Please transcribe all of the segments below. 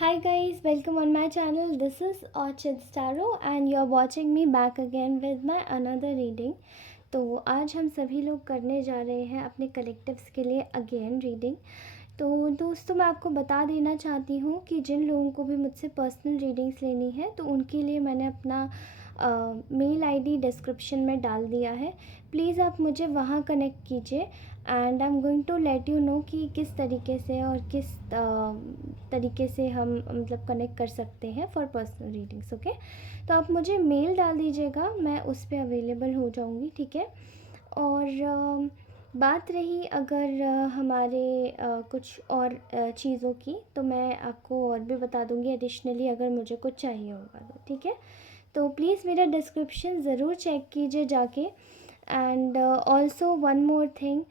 Hi guys, welcome on my channel. This is Orchid Starro and you're watching me back again with my another reading. तो आज हम सभी लोग करने जा रहे हैं अपने कलेक्टिव्स के लिए अगेन रीडिंग। तो दोस्तों मैं आपको बता देना चाहती हूँ कि जिन लोगों को भी मुझसे पर्सनल रीडिंग्स लेनी है तो उनके लिए मैंने अपना मेल आईडी डिस्क्रिप्शन में डाल दिया है। प्लीज़ आप मुझे वहाँ कनेक्ट कीजिए and I am going to let you know कि किस तरीके से और किस तरीके से हम मतलब कनेक्ट कर सकते हैं फॉर पर्सनल रीडिंग्स। ओके, तो आप मुझे मेल डाल दीजिएगा, मैं उस पर अवेलेबल हो जाऊँगी। ठीक है। और बात रही अगर हमारे कुछ और चीज़ों की, तो मैं आपको और भी बता दूँगी एडिशनली अगर मुझे कुछ चाहिए होगा तो। ठीक है, तो प्लीज़ मेरा डिस्क्रिप्शन ज़रूर चेक कीजिए जाके। And also one more thing,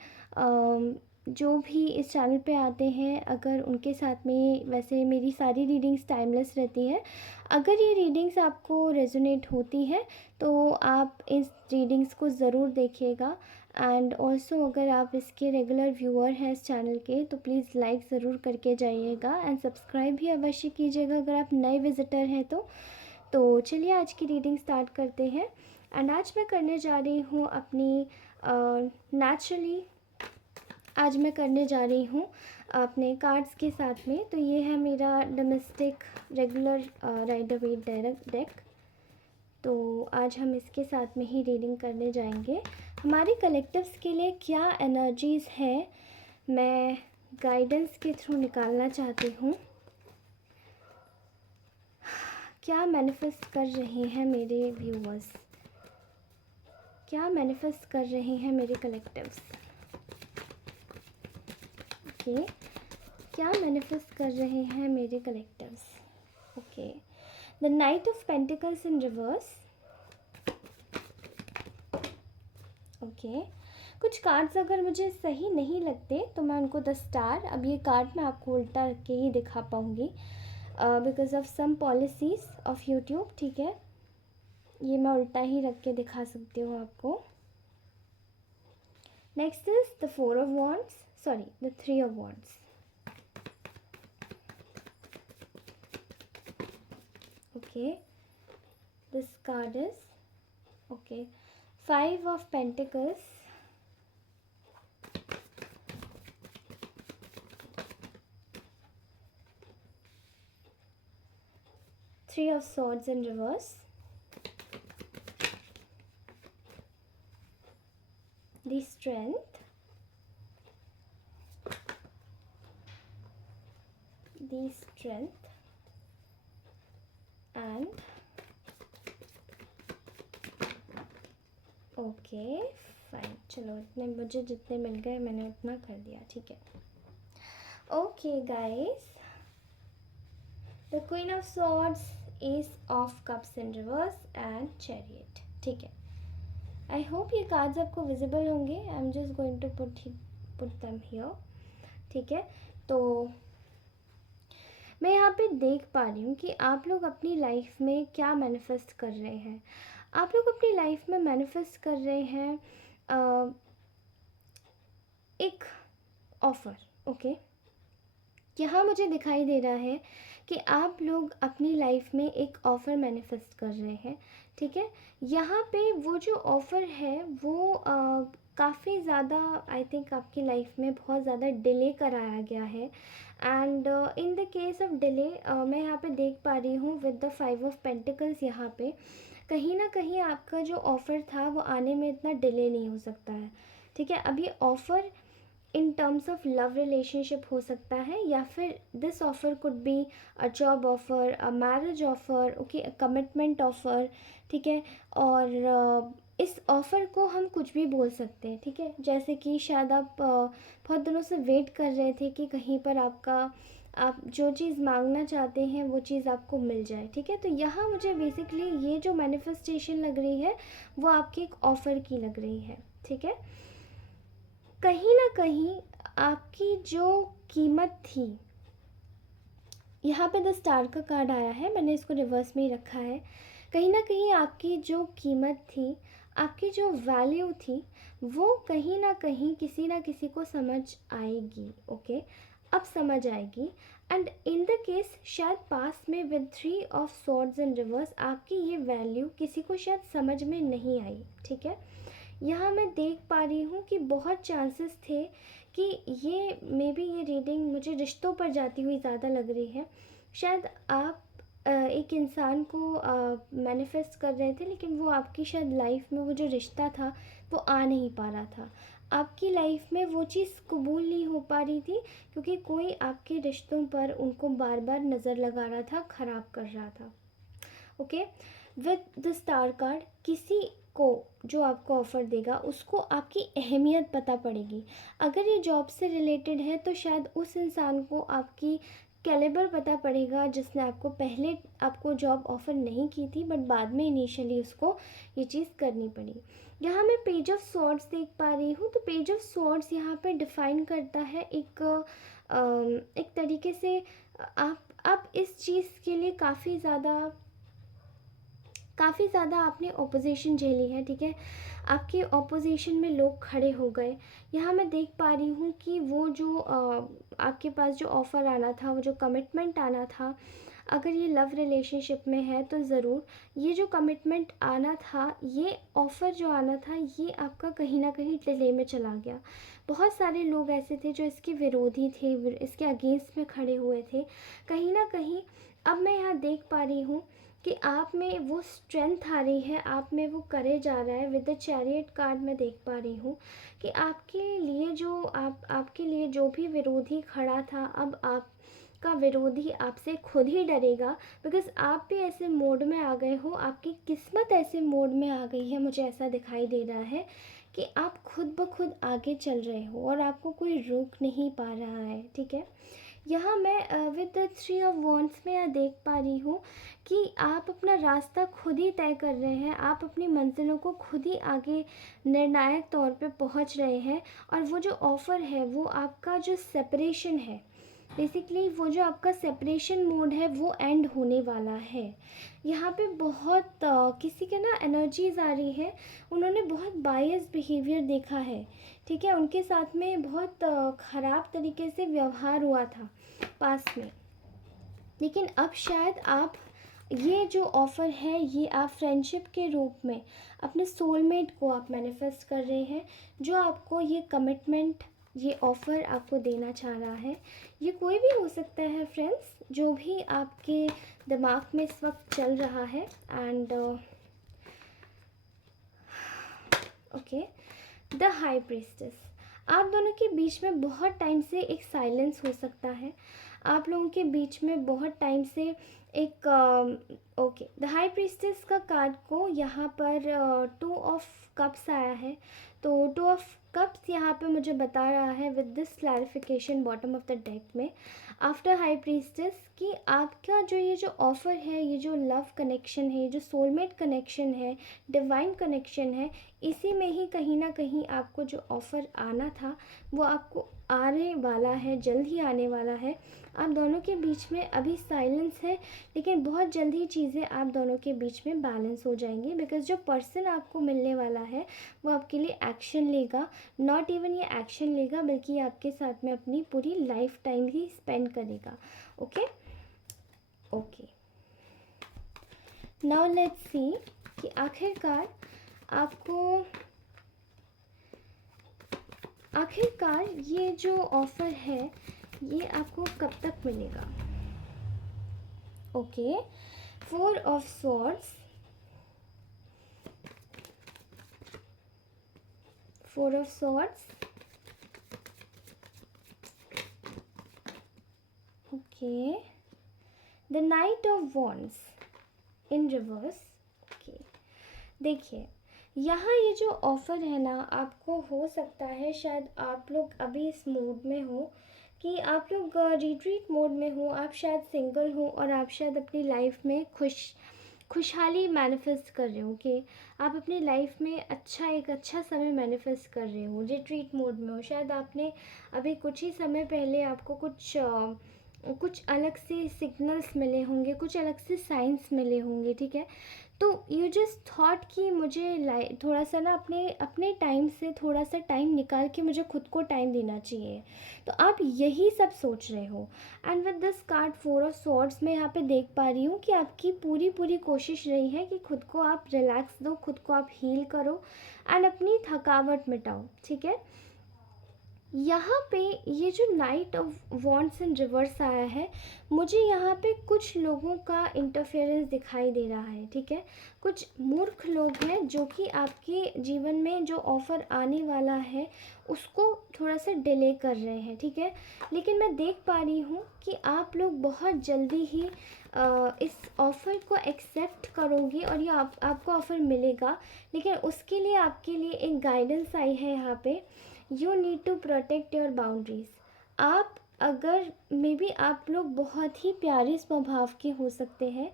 जो भी इस चैनल पे आते हैं अगर उनके साथ में, वैसे मेरी सारी रीडिंग्स टाइमलेस रहती है, अगर ये रीडिंग्स आपको रेजोनेट होती है तो आप इस रीडिंग्स को ज़रूर देखिएगा। एंड ऑल्सो अगर आप इसके रेगुलर व्यूअर हैं इस चैनल के तो प्लीज़ लाइक ज़रूर करके जाइएगा एंड सब्सक्राइब भी अवश्य कीजिएगा अगर आप नए विज़िटर हैं तो चलिए आज की रीडिंग स्टार्ट करते हैं। एंड आज मैं करने जा रही हूँ अपनी नेचुरली आज मैं करने जा रही हूँ अपने कार्ड्स के साथ में। तो ये है मेरा domestic regular rider Waite deck. तो आज हम इसके साथ में ही रीडिंग करने जाएंगे। हमारे कलेक्टिव्स के लिए क्या एनर्जीज़ है मैं गाइडेंस के थ्रू निकालना चाहती हूँ। क्या मैनिफेस्ट कर रहे हैं मेरे व्यूअर्स, क्या मैनिफेस्ट कर रहे हैं मेरे कलेक्टिव्स। ओके, क्या मैनिफेस्ट कर रहे हैं मेरे collectives. Okay, the night of pentacles in reverse. Okay, कुछ कार्ड्स अगर मुझे सही नहीं लगते तो मैं उनको द स्टार, अब ये कार्ड मैं आपको उल्टा रख के ही दिखा पाऊँगी because of some policies of YouTube. ठीक है, ये मैं उल्टा ही रख के दिखा सकती हूँ आपको। Next is the four of wands, sorry the three of wands. Okay, this card is okay five of pentacles, three of swords in reverse, the strength, and okay fine. चलो इतने मुझे जितने मिल गए मैंने उतना कर दिया। ठीक है। Okay guys, the queen of swords, ace of cups in reverse and chariot. ठीक है, आई होप ये कार्ड्स आपको विजिबल होंगे। I am just going to put them here. ठीक है, तो मैं यहाँ पे देख पा रही हूँ कि आप लोग अपनी लाइफ में क्या मैनिफेस्ट कर रहे हैं। आप लोग अपनी लाइफ में मैनिफेस्ट कर रहे हैं एक ऑफ़र। ओके, यहाँ मुझे दिखाई दे रहा है कि आप लोग अपनी लाइफ में एक ऑफ़र मैनिफेस्ट कर रहे हैं। ठीक है, यहाँ पे वो जो ऑफ़र है वो काफ़ी ज़्यादा आई थिंक आपकी लाइफ में बहुत ज़्यादा डिले कराया गया है। And in the case of delay मैं यहाँ पे देख पा रही हूँ with the five of pentacles, यहाँ पे कहीं ना कहीं आपका जो ऑफ़र था वो आने में इतना डिले नहीं हो सकता है। ठीक है, अब ये offer in terms of love relationship हो सकता है या फिर this offer could be a job offer, a marriage offer, okay, a commitment offer. ठीक है, और इस ऑफ़र को हम कुछ भी बोल सकते हैं। ठीक है, जैसे कि शायद आप बहुत दिनों से वेट कर रहे थे कि कहीं पर आप जो चीज़ मांगना चाहते हैं वो चीज़ आपको मिल जाए। ठीक है, तो यहाँ मुझे बेसिकली ये जो मैनिफेस्टेशन लग रही है वो आपकी एक ऑफ़र की लग रही है। ठीक है, कहीं ना कहीं आपकी जो कीमत थी, यहाँ पे द स्टार का कार्ड आया है, मैंने इसको रिवर्स में ही रखा है। कहीं ना कहीं आपकी जो कीमत थी, आपकी जो वैल्यू थी, वो कहीं ना कहीं किसी ना किसी को समझ आएगी। ओके, अब समझ आएगी। एंड इन द केस शायद पास में with 3 of swords in reverse आपकी ये वैल्यू किसी को शायद समझ में नहीं आई, ठीक है। यहाँ मैं देख पा रही हूँ कि बहुत चांसेस थे कि ये मे बी ये रीडिंग मुझे रिश्तों पर जाती हुई ज़्यादा लग रही है। शायद आप एक इंसान को मैनिफेस्ट कर रहे थे, लेकिन वो आपकी शायद लाइफ में वो जो रिश्ता था वो आ नहीं पा रहा था। आपकी लाइफ में वो चीज़ कबूल नहीं हो पा रही थी, क्योंकि कोई आपके रिश्तों पर उनको बार बार नज़र लगा रहा था, ख़राब कर रहा था। Okay, with the star card किसी को जो आपको ऑफ़र देगा उसको आपकी अहमियत पता पड़ेगी। अगर ये जॉब से रिलेटेड है तो शायद उस इंसान को आपकी कैलिबर पता पड़ेगा जिसने आपको पहले आपको जॉब ऑफ़र नहीं की थी, बट बाद में इनिशियली उसको ये चीज़ करनी पड़ी। यहाँ मैं पेज ऑफ सॉर्ड्स देख पा रही हूँ, तो पेज ऑफ सॉर्ड्स यहाँ पे डिफ़ाइन करता है एक तरीके से आप इस चीज़ के लिए काफ़ी ज़्यादा आपने ऑपोजिशन झेली है, ठीक है। आपके ऑपोजिशन में लोग खड़े हो गए। यहाँ मैं देख पा रही हूँ कि वो जो आपके पास जो ऑफ़र आना था, वो जो कमिटमेंट आना था, अगर ये लव रिलेशनशिप में है तो ज़रूर ये जो कमिटमेंट आना था, ये ऑफ़र जो आना था, ये आपका कहीं ना कहीं डिले में चला गया। बहुत सारे लोग ऐसे थे जो इसके विरोधी थे, इसके अगेंस्ट में खड़े हुए थे। कहीं ना कहीं अब मैं यहाँ देख पा रही हूँ कि आप में वो स्ट्रेंथ आ रही है, आप में वो करेज आ रहा है। विद द चैरियट कार्ड मैं देख पा रही हूँ कि आपके लिए जो भी विरोधी खड़ा था, अब आपका विरोधी आपसे खुद ही डरेगा, बिकॉज़ आप भी ऐसे मोड में आ गए हो, आपकी किस्मत ऐसे मोड में आ गई है। मुझे ऐसा दिखाई दे रहा है कि आप खुद ब खुद आगे चल रहे हो और आपको कोई रोक नहीं पा रहा है, ठीक है। यहाँ मैं विद द 3 ऑफ वॉन्ड्स में यहाँ देख पा रही हूँ कि आप अपना रास्ता खुद ही तय कर रहे हैं, आप अपनी मंजिलों को खुद ही आगे निर्णायक तौर पे पहुँच रहे हैं। और वो जो ऑफ़र है, वो आपका जो सेपरेशन है, बेसिकली वो जो आपका सेपरेशन मोड है वो एंड होने वाला है। यहाँ पे बहुत किसी के ना एनर्जीज आ रही है, उन्होंने बहुत बायस बिहेवियर देखा है, ठीक है। उनके साथ में बहुत ख़राब तरीके से व्यवहार हुआ था पास में, लेकिन अब शायद आप ये जो ऑफ़र है, ये आप फ्रेंडशिप के रूप में अपने सोलमेट को आप मैनिफेस्ट कर रहे हैं, जो आपको ये कमिटमेंट, ये ऑफ़र आपको देना चाह रहा है। ये कोई भी हो सकता है फ्रेंड्स, जो भी आपके दिमाग में इस वक्त चल रहा है। And okay, the high priestess, आप दोनों के बीच में बहुत टाइम से एक साइलेंस हो सकता है। आप लोगों के बीच में बहुत टाइम से एक ओके, द हाई प्रीस्टेस का कार्ड को यहाँ पर 2 ऑफ कप्स आया है। तो 2 ऑफ कप्स यहाँ पे मुझे बता रहा है with this clarification bottom of the deck में, आफ्टर हाई प्रीस्टेस, कि आपका जो ये जो ऑफ़र है, ये जो लव कनेक्शन है, ये जो सोलमेट कनेक्शन है, डिवाइन कनेक्शन है, इसी में ही कहीं ना कहीं आपको जो ऑफ़र आना था वो आपको आने वाला है, जल्द ही आने वाला है। आप दोनों के बीच में अभी साइलेंस है, लेकिन बहुत जल्द ही चीज़ें आप दोनों के बीच में बैलेंस हो जाएंगी, बिकॉज़ जो पर्सन आपको मिलने वाला है वो आपके लिए एक्शन लेगा। नॉट इवन ये एक्शन लेगा, बल्कि आपके साथ में अपनी पूरी लाइफ टाइम ही स्पेंड करेगा। Okay okay, now let's see कि आखिरकार ये जो ऑफ़र है ये आपको कब तक मिलेगा। Okay, 4 of swords, 4 of swords, okay, the night of wands in reverse. Okay, देखिए यहाँ ये जो ऑफ़र है ना, आपको हो सकता है शायद आप लोग अभी इस मूड में हो कि आप लोग रिट्रीट मोड में हो, आप शायद सिंगल हो और आप शायद अपनी लाइफ में खुशहाली मैनिफेस्ट कर रहे हो कि आप अपनी लाइफ में एक अच्छा समय मैनिफेस्ट कर रहे हो, रिट्रीट मोड में हो। शायद आपने अभी कुछ ही समय पहले आपको कुछ कुछ अलग से सिग्नल्स मिले होंगे, कुछ अलग से साइंस मिले होंगे, ठीक है। तो यू जस्ट थॉट कि मुझे थोड़ा सा ना अपने अपने टाइम से थोड़ा सा टाइम निकाल के मुझे खुद को टाइम देना चाहिए। तो आप यही सब सोच रहे हो। And with this card 4 of swords मैं यहाँ पे देख पा रही हूँ कि आपकी पूरी पूरी कोशिश रही है कि खुद को आप रिलैक्स दो, खुद को आप हील करो एंड अपनी थकावट मिटाओ, ठीक है। यहाँ पे ये जो night of wands in reverse आया है, मुझे यहाँ पे कुछ लोगों का इंटरफेरेंस दिखाई दे रहा है, ठीक है। कुछ मूर्ख लोग हैं जो कि आपके जीवन में जो ऑफ़र आने वाला है उसको थोड़ा सा डिले कर रहे हैं, ठीक है। लेकिन मैं देख पा रही हूँ कि आप लोग बहुत जल्दी ही इस ऑफ़र को एक्सेप्ट करोगी और ये आपको ऑफ़र मिलेगा। लेकिन उसके लिए आपके लिए एक गाइडेंस आई है यहाँ पे, you need to protect your boundaries. आप अगर मे बी आप लोग बहुत ही प्यारे स्वभाव के हो सकते हैं।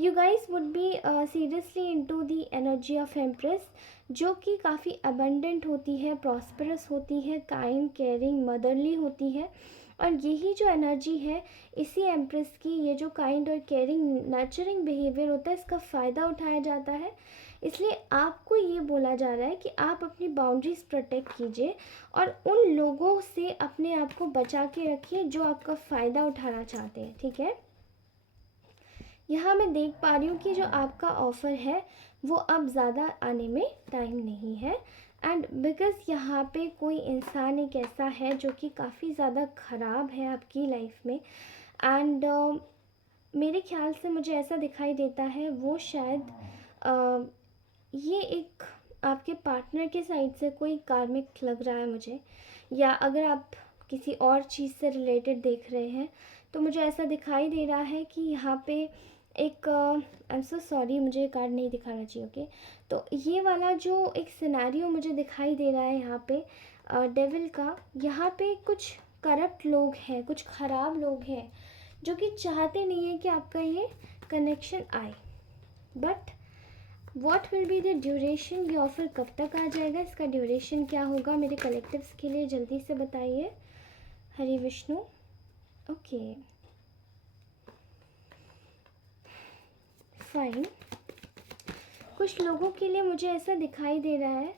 You guys would be seriously into the energy of empress, जो कि काफ़ी अबंडेंट होती है, प्रॉस्परस होती है, काइंड, केयरिंग, मदरली होती है। और यही जो एनर्जी है, इसी एम्प्रेस की ये जो काइंड और केयरिंग नर्चरिंग बिहेवियर होता है, इसका फ़ायदा उठाया जाता है। इसलिए आपको ये बोला जा रहा है कि आप अपनी बाउंड्रीज प्रोटेक्ट कीजिए और उन लोगों से अपने आप को बचा के रखिए जो आपका फ़ायदा उठाना चाहते हैं, ठीक है। यहाँ मैं देख पा रही हूँ कि जो आपका ऑफ़र है वो अब ज़्यादा आने में टाइम नहीं है। एंड बिकॉज़ यहाँ पे कोई इंसान एक ऐसा है जो कि काफ़ी ज़्यादा ख़राब है आपकी लाइफ में। एंड मेरे ख्याल से मुझे ऐसा दिखाई देता है वो शायद ये एक आपके पार्टनर के साइड से कोई कार्मिक लग रहा है मुझे। या अगर आप किसी और चीज़ से रिलेटेड देख रहे हैं तो मुझे ऐसा दिखाई दे रहा है कि यहाँ पे एक आई एम सो सॉरी, मुझे ये कार्ड नहीं दिखाना चाहिए, ओके। तो ये वाला जो एक सिनेरियो मुझे दिखाई दे रहा है यहाँ पे डेविल का, यहाँ पे कुछ करप्ट लोग हैं, कुछ ख़राब लोग हैं जो कि चाहते नहीं है कि आपका ये कनेक्शन आए। But what will be the duration, ये ऑफ़र कब तक आ जाएगा, इसका ड्यूरेशन क्या होगा मेरे कलेक्टिव्स के लिए, जल्दी से बताइए। हरे विष्णु, ओके फाइन। कुछ लोगों के लिए मुझे ऐसा दिखाई दे रहा है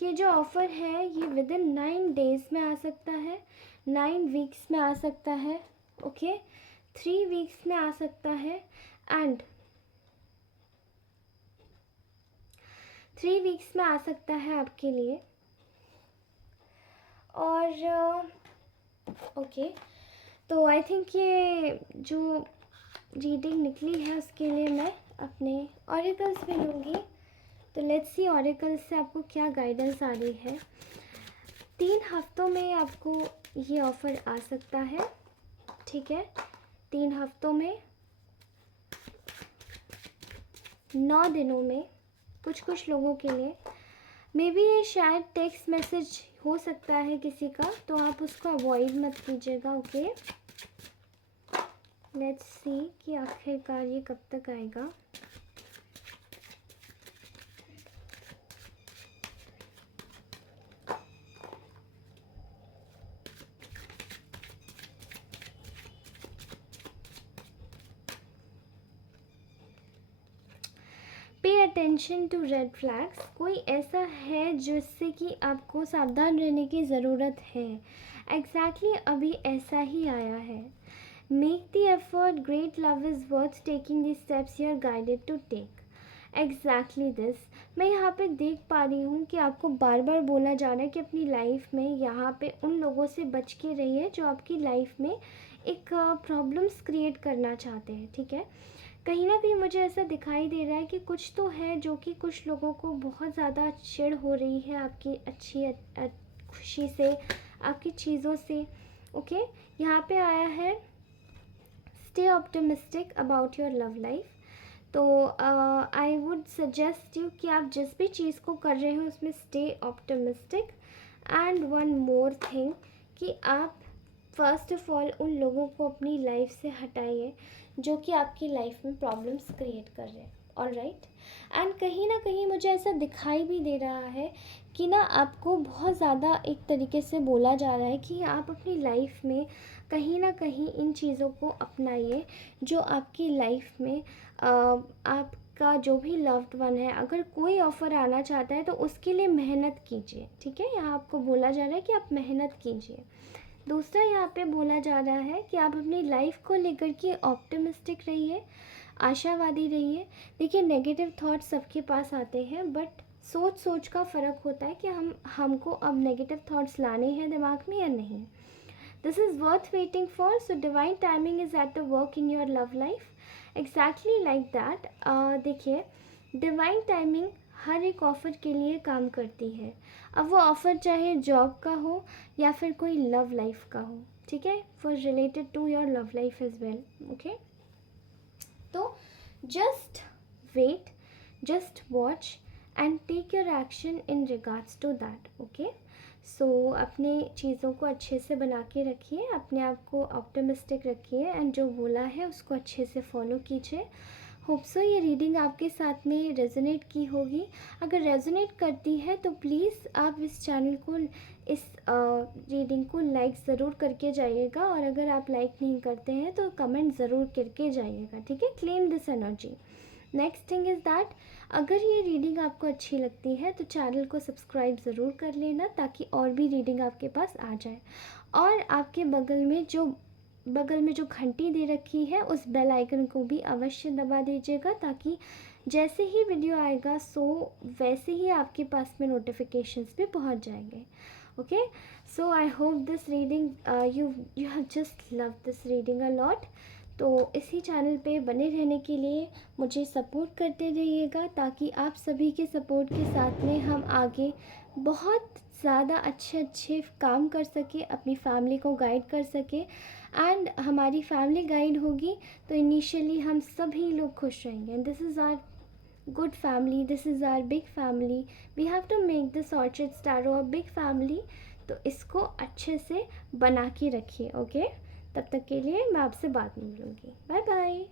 कि जो ऑफ़र है ये विद इन 9 डेज़ में आ सकता है, 9 वीक्स में आ सकता है, ओके 3 वीक्स में आ सकता है एंड 3 वीक्स में आ सकता है आपके लिए। और ओके तो आई थिंक ये जो रीडिंग निकली है उसके लिए मैं अपने ऑरिकल्स भी लूँगी। तो लेट्स सी ऑरिकल्स से आपको क्या गाइडेंस आ रही है। 3 हफ्तों में आपको ये ऑफ़र आ सकता है, ठीक है। 3 हफ्तों में, 9 दिनों में, कुछ लोगों के लिए मे बी ये शायद टेक्स्ट मैसेज हो सकता है किसी का, तो आप उसको अवॉइड मत कीजिएगा, ओके। लेट्स सी कि आखिरकार ये कब तक आएगा। Pay attention to red flags, कोई ऐसा है जिससे कि आपको सावधान रहने की ज़रूरत है। एग्जैक्टली अभी ऐसा ही आया है। Make the effort, great love is worth taking the steps you are guided to take. Exactly this, मैं यहाँ पे देख पा रही हूँ कि आपको बार बार बोला जा रहा है कि अपनी लाइफ में यहाँ पे उन लोगों से बच के रहिए जो आपकी लाइफ में एक प्रॉब्लम्स क्रिएट करना चाहते हैं, ठीक है। कहीं ना कहीं मुझे ऐसा दिखाई दे रहा है कि कुछ तो है जो कि कुछ लोगों को बहुत ज़्यादा चिढ़ हो रही है आपकी अच्छी खुशी से, आपकी चीज़ों से, ओके। यहाँ पे आया है stay optimistic about your love life. तो आई वुड सजेस्ट यू कि आप जिस भी चीज़ को कर रहे हो उसमें stay optimistic. And one more thing कि आप फर्स्ट ऑफ ऑल उन लोगों को अपनी लाइफ से हटाइए जो कि आपकी लाइफ में प्रॉब्लम्स क्रिएट कर रहे हैं, ऑलराइट। एंड कहीं ना कहीं मुझे ऐसा दिखाई भी दे रहा है कि ना आपको बहुत ज़्यादा एक तरीके से बोला जा रहा है कि आप अपनी लाइफ में कहीं ना कहीं इन चीज़ों को अपनाइए जो आपकी लाइफ में आपका जो भी लव्ड वन है, अगर कोई ऑफ़र आना चाहता है तो उसके लिए मेहनत कीजिए। ठीक है, यहाँ आपको बोला जा रहा है कि आप मेहनत कीजिए। दूसरा यहाँ पे बोला जा रहा है कि आप अपनी लाइफ को लेकर के ऑप्टिमिस्टिक रहिए, आशावादी रहिए। देखिए, नेगेटिव थॉट्स सबके पास आते हैं, बट सोच सोच का फ़र्क होता है कि हमको अब नेगेटिव थॉट्स लाने हैं दिमाग में या नहीं। This is worth waiting for, so divine timing is at the work in your love life. Exactly like that. देखिए, डिवाइन टाइमिंग हर एक ऑफ़र के लिए काम करती है। अब वो ऑफ़र चाहे जॉब का हो या फिर कोई लव लाइफ का हो, ठीक है, for related to your love life as well. Okay, तो just wait, just watch and take your action in regards to that. Okay, so अपने चीज़ों को अच्छे से बना के रखिए, अपने आप को ऑप्टिमिस्टिक रखिए एंड जो बोला है उसको अच्छे से फॉलो कीजिए। होप सो ये रीडिंग आपके साथ में रेजोनेट की होगी। अगर रेजोनेट करती है तो प्लीज़ आप इस चैनल को, इस रीडिंग को लाइक ज़रूर करके जाइएगा, और अगर आप लाइक नहीं करते हैं तो कमेंट ज़रूर करके जाइएगा। ठीक है, claim this energy. Next thing is that, अगर ये रीडिंग आपको अच्छी लगती है तो चैनल को सब्सक्राइब ज़रूर कर लेना, ताकि और भी रीडिंग आपके पास आ जाए। और आपके बगल में जो घंटी दे रखी है उस बेल आइकन को भी अवश्य दबा दीजिएगा, ताकि जैसे ही वीडियो आएगा वैसे ही आपके पास में नोटिफिकेशंस भी पहुंच जाएंगे। Okay, so I hope this reading you have just love this reading a lot. तो इसी चैनल पे बने रहने के लिए मुझे सपोर्ट करते रहिएगा, ताकि आप सभी के सपोर्ट के साथ में हम आगे बहुत ज़्यादा अच्छे काम कर सके, अपनी फैमिली को गाइड कर सके। एंड हमारी फैमिली गाइड होगी तो इनिशियली हम सभी लोग खुश रहेंगे। And this is our good family, this is our big family. We have to make this Orchids Tarot a big family. तो इसको अच्छे से बना के रखिए। ओके, तब तक के लिए मैं आपसे बाद में मिलूँगी। Bye bye.